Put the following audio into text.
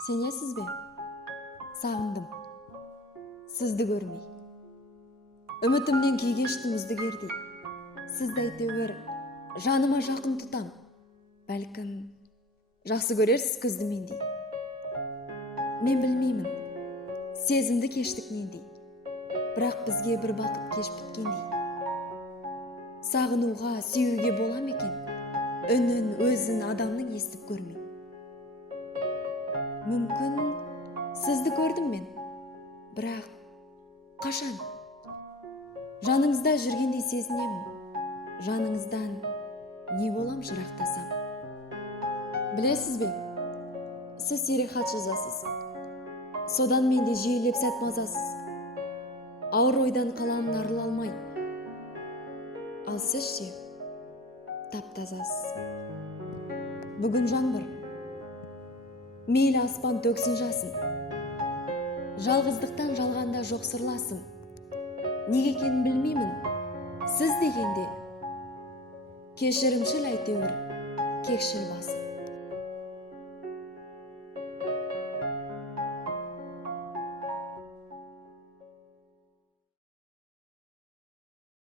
Сенесіз бе? Сағындым. Сізді көрмей. Үмітімнен күй кештім үздігердей. Сізді әйтеуір жаныма жақын тұтам. Бәлкім, жақсы көрерсіз күзді мендей. Мен білмеймін, сезімді кештік нендей. Бірақ бізге бір бақыт кеш біткендей. Сағынуға, сүйуге бола ма екен? Үнін, өзін адамның естіп көрмей. Мүмкін, сізді көрдім мен, бірақ қашан? Жаныңызда жүргендей сезінемін, жаныңыздан не болам жырақтасам. Білесіз бе, сіз сирек хат жазасыз, содан менде жиілеп сәт мазасыз. Ауыр ойдан қаламын арыла алмай, ал сіз ше тап-тазасыз. Бүгін жаңбыр, мейлі аспан төксін жасын. Жалғыздықтан жалғанда жоқ сырласым. Неге екенін білмеймін, сіз дегенде кешірімшіл әйтеуір кекшіл басым.